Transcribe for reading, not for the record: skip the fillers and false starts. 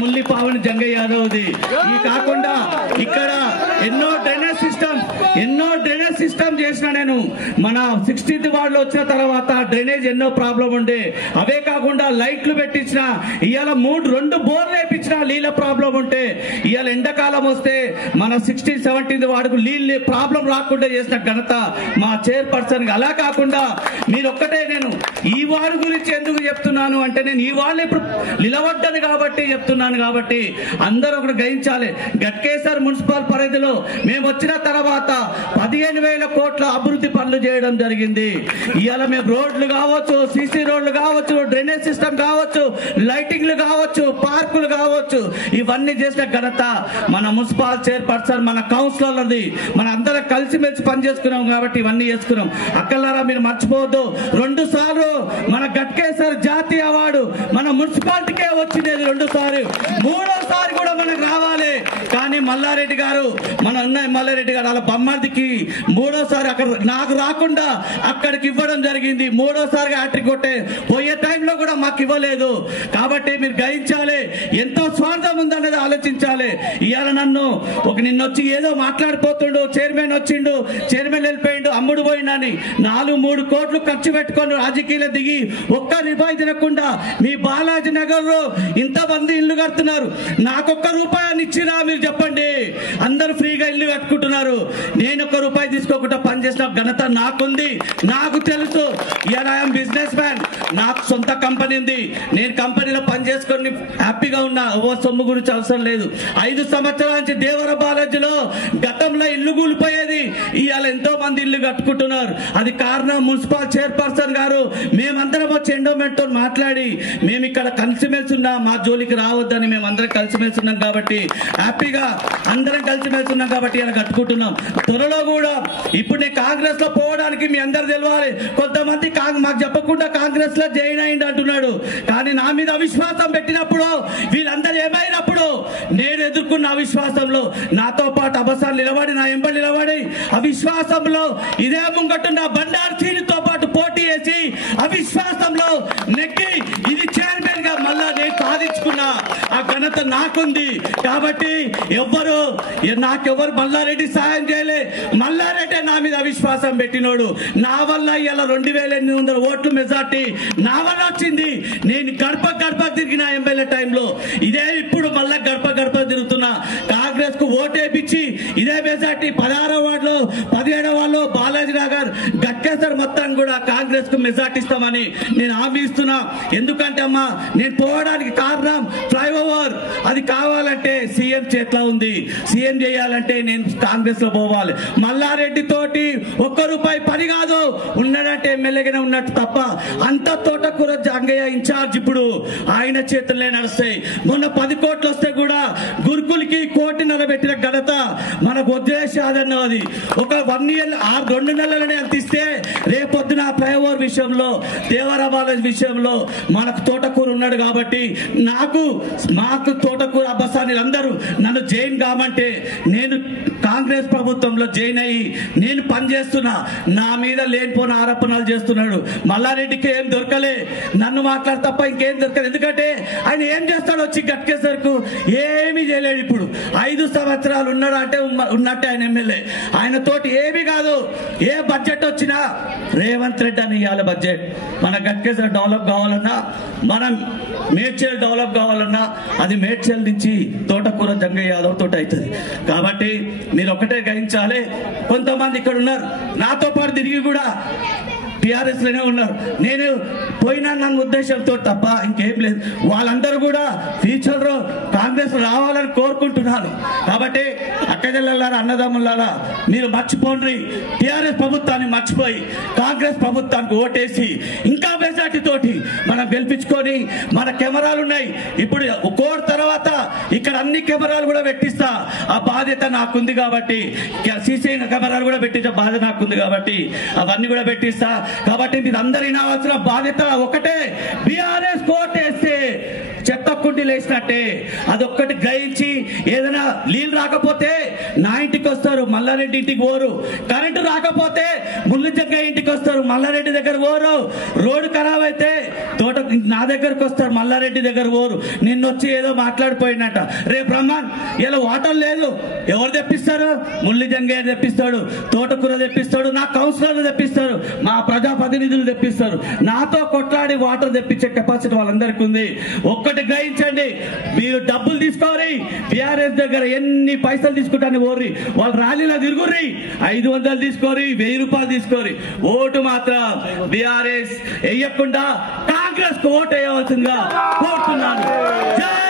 ముల్లిపావని జంగయ్య యాదవ్ది. ఈ కాకుండా ఇక్కడ ఎన్నో డ్రైనేజ్ సిస్టమ్ చేసిన నేను మన 16th వార్డులో వచ్చిన తర్వాత డ్రైనేజ్ ఎన్నో ప్రాబ్లం ఉండే, అవే కాకుండా లైట్లు పెట్టించిన, ఇవాళ 2 బోర్లు వేయించిన నీళ్ళ ప్రాబ్లం ఉంటే ఇవాళ ఎండాకాలం వస్తే మన 16th 17th వార్డుకు నీళ్ళు ప్రాబ్లం రాకుండా చేసిన ఘనత మా చైర్పర్సన్. అలా కాకుండా మీరు ఒక్కటే, నేను ఈ వార్డు గురించి ఎందుకు చెప్తున్నాను అంటే నేను ఈ వార్డు ఇప్పుడు నిలబడ్డాను కాబట్టి చెప్తున్నాను. కాబట్టి అందరూ ఒకటి గ్రహించాలి, గట్కేసర్ మున్సిపల్ పరిధిలో మేము వచ్చిన తర్వాత 15,000 కోట్ల అభివృద్ధి పనులు చేయడం జరిగింది. ఇవాళ మేము రోడ్లు కావచ్చు, సీసీ రోడ్లు కావచ్చు, డ్రైనేజ్ సిస్టమ్ కావచ్చు, లైటింగ్లు కావచ్చు, పార్కులు కావచ్చు, ఇవన్నీ చేసిన ఘనత మన మున్సిపల్ చైర్పర్సన్, మన కౌన్సిలర్లది. మన అందరం కలిసిమెలిసి పనిచేసుకున్నాం కాబట్టి ఇవన్నీ చేసుకున్నాం. అక్కలారా మీరు మర్చిపోవద్దు, 2 సార్లు మన గట్కేసర్ జాతీయ అవార్డు మన మున్సిపాలిటీకే వచ్చింది 2 సార్లు. 3వసారి కూడా మనకు రావాలి. కానీ మల్లారెడ్డి గారు, మన మల్లారెడ్డి గారు వాళ్ళ బొమ్మర్దికి 3వసారి అక్కడ నాకు రాకుండా అక్కడికి ఇవ్వడం జరిగింది. 3వసారిగా హ్యాట్రిక్ కొట్టే పోయే టైంలో కూడా మాకు ఇవ్వలేదు. కాబట్టి మీరు గ్రహించాలి, ఎంతో స్వార్థం ఉందన్నది ఆలోచించాలి. ఇవాళ నిన్నొచ్చి ఏదో మాట్లాడిపోతుండు, చైర్మన్ వచ్చిండు, చైర్మన్ వెళ్ళిపోయిండు, అమ్ముడు పోయిండని 4-3 కోట్లు ఖర్చు పెట్టుకొని రాజకీయాలు దిగి ఒక్క రూపాయి తినకుండా మీ బాలాజీ నగర్ లో ఇంతమంది ఇల్లు కడుతున్నారు. నాకొక్క రూపాయని ఇచ్చిరా మీరు చెప్పండి. అందరూ ఫ్రీగా ఇల్లు కట్టుకుంటున్నారు. నేను ఒక్క రూపాయి తీసుకోకుండా పనిచేసిన ఘనత నాకుంది, నాకు తెలుసు. ఐఎమ్ బిజినెస్ మ్యాన్, నాకు సొంత కంపెనీ ఉంది. నేను కంపెనీలో పనిచేసుకొని హ్యాపీగా ఉన్నా, ఓ సొమ్ము గురించి అవసరం లేదు. 5 సంవత్సరాల నుంచి దేవర బాలాజీలో గతంలో ఇల్లు కూలిపోయేది, ఇవాళ ఎంతో మంది ఇల్లు కట్టుకుంటున్నారు. అది కారణం మున్సిపల్ చైర్పర్సన్ గారు. మేమందరం వచ్చి ఎండోమెంట్ తో మాట్లాడి మేము ఇక్కడ కలిసిమెలిసి ఉన్నాం, మా జోలికి రావద్దని మేమందరం కలిసిమెలిసి ఉన్నాం. కాబట్టి హ్యాపీగా అందరం కలిసిమెలిసి ఉన్నాం కాబట్టి ఇలా కట్టుకుంటున్నాం. త్వరలో కూడా ఇప్పుడు నేను కాంగ్రెస్ లో పోవడానికి మీ అందరు తెలవాలి. కొంతమంది మాకు చెప్పకుండా కాంగ్రెస్ లో జాయిన్ అయింది అంటున్నాడు. కానీ నా మీద అవిశ్వాసం పెట్టినప్పుడు, వీళ్ళందరూ ఏమైనప్పుడు నేను ఎదుర్కొన్న అవిశ్వాసంలో నాతో పాటు అబసాలు నిలబడి, నా ఎంబడి నిలబడి అవిశ్వాసంలో ఇదే ముంగట్టున్న బండారు తీరుతో పాటు పోటీ చేసి అవిశ్వాసంలో నెక్కి ఇది చైర్మన్ గా మళ్ళా నేను సాధించుకున్నా. ఆ ఘనత నాకుంది. కాబట్టి నాకెవరు మల్లారెడ్డి సాయం చేయలే. మల్లారెడ్డి నా మీద అవిశ్వాసం పెట్టినోడు. నా వల్ల ఇలా 2,800 ఓట్లు మెజార్టీ నా వల్ల వచ్చింది. నేను గడప తిరిగిన ఎమ్మెల్యే టైంలో, ఇదే ఇప్పుడు మళ్ళా గడప తిరుగుతున్నా. కాంగ్రెస్ కు ఓటేపించి ఇదే మెజార్టీ 16వ వార్డులో 17వ వార్డులో బాలాజీ నగర్ గట్కేసర్ మొత్తం కూడా కాంగ్రెస్ కు మెజార్టీ ఇస్తామని నేను హామీ ఇస్తున్నా. ఎందుకంటే అమ్మా నేను పోవడానికి కారణం ఫ్లైఓవర్, అది కావాలంటే సీఎం చేతిలో ఉంది. సీఎం చేయాలంటే నేను కాంగ్రెస్ లో పోవాలి. మల్లారెడ్డి తోటి 1 రూపాయి పని కాదు, ఉన్నాడంటే ఎమ్మెల్యేగానే ఉన్నట్టు తప్ప. అంత తోటకూర జంగయ్య ఇన్ఛార్జ్, ఇప్పుడు ఆయన చేతుల్లో నడుస్తాయి. మొన్న 10 కోట్లు వస్తే కూడా గురుకులకి 1.5 కోటి పెట్టిన ఘనత మనకు వదిలేసాదన్న. అది ఒక 1 ఇయర్ 2 నెలలనే అంత ఇస్తే రేపొద్దున ఫ్లైఓవర్ విషయంలో, దేవరాబాల విషయంలో మనకు తోటకూర ఉన్నాడు. కాబట్టి మాకు తోటకూర అబ్బసాని అందరూ నన్ను జైన్ కామంటే నేను కాంగ్రెస్ ప్రభుత్వంలో జైన్ అయ్యి నేను పనిచేస్తున్నా. నా మీద లేనిపోయిన ఆరోపణలు చేస్తున్నాడు. మల్లారెడ్డికి ఏం దొరకలే, నన్ను మాట్లాడు తప్ప ఇంకేం దొరకదు. ఎందుకంటే ఆయన ఏం చేస్తాడు, వచ్చి గట్కేసరికి ఏమీ చేయలేడు. ఇప్పుడు 5 సంవత్సరాలు ఉన్నాడు అంటే ఉన్నట్టే ఆయన ఎమ్మెల్యే. ఆయన తోటి ఏమీ కాదు. ఏ బడ్జెట్ వచ్చినా రేవంత్ రెడ్డి అని ఇవ్వాలి బడ్జెట్. మన గట్కేసర్ డెవలప్ కావాలన్నా, మనం మేడ్చల్ డెవలప్ కావాలన్నా అది మేడ్చల్ నుంచి తోటకూర జంగయ్య యాదవ్ తోటి అవుతుంది. కాబట్టి మీరు ఒకటే గ్రహించాలి, కొంతమంది ఇక్కడ ఉన్నారు నాతో పాటు తిరిగి కూడా టీఆర్ఎస్ లోనే ఉన్నారు. నేను పోయినా నన్ను ఉద్దేశంతో తప్ప ఇంకేం లేదు. వాళ్ళందరూ కూడా ఫ్యూచర్ లో కాంగ్రెస్ రావాలని కోరుకుంటున్నాను. కాబట్టి అక్కజల్లారా, అన్నదమ్ములారా, మీరు మర్చిపోండి. టీఆర్ఎస్ ప్రభుత్వాన్ని మర్చిపోయి కాంగ్రెస్ ప్రభుత్వానికి ఓటేసి ఇంకా మెజార్టీ తోటి మనం గెలిపించుకొని, మన కెమెరాలు ఉన్నాయి. ఇప్పుడు 1 కోటి తర్వాత ఇక్కడ అన్ని కెమెరాలు కూడా పెట్టిస్తా. ఆ బాధ్యత నాకుంది. కాబట్టి సీసీ కెమెరాలు కూడా పెట్టించే బాధ్యత నాకుంది. కాబట్టి అవన్నీ కూడా పెట్టిస్తా. కాబట్టి మీరు అందరూ వినాల్సిన బాధ్యత ఒకటే, బీఆర్ఎస్ కోటేస్తే చెత్త కుండి లేచినట్టే. అదొక్కటి గ్రహించి ఏదైనా నీళ్ళు రాకపోతే నా ఇంటికి వస్తారు, మల్లారెడ్డి ఇంటికి పోరు. కరెంటు రాకపోతే ముల్లుజంగ ఇంటికి వస్తారు, మల్లారెడ్డి దగ్గర పోరు. రోడ్డు ఖరాబ్ అయితే తోట నా దగ్గరకు వస్తారు, మల్లారెడ్డి దగ్గర పోరు. నిన్నొచ్చి ఏదో మాట్లాడిపోయినట్ట. రేపు బ్రహ్మాన్ ఇలా వాటర్ లేదు, ఎవరు తెప్పిస్తారు? ముల్లుజంగయ్య తెప్పిస్తాడు, తోటకూర తెప్పిస్తాడు, నా కౌన్సిలర్లు తెప్పిస్తారు, మా ప్రజాప్రతినిధులు తెప్పిస్తారు. నాతో కొట్లాడి వాటర్ తెప్పించే కెపాసిటీ వాళ్ళందరికీ ఉంది. ఒక్కటి గ్రహించండి, మీరు డబ్బులు తీసుకోరి, టిఆర్ఎస్ దగ్గర ఎన్ని పైసలు తీసుకుంటాను ఓర్రి, వాళ్ళు ర్యాలీలో తిరుగుర్రి, 500 తీసుకోరి, 1000 రూపాయలు తీసుకోరి. ఓటు మాత్రం బీఆర్ఎస్ వేయకుండా కాంగ్రెస్ కు ఓటు వేయవలసిందిగా కోరుతున్నాను. జై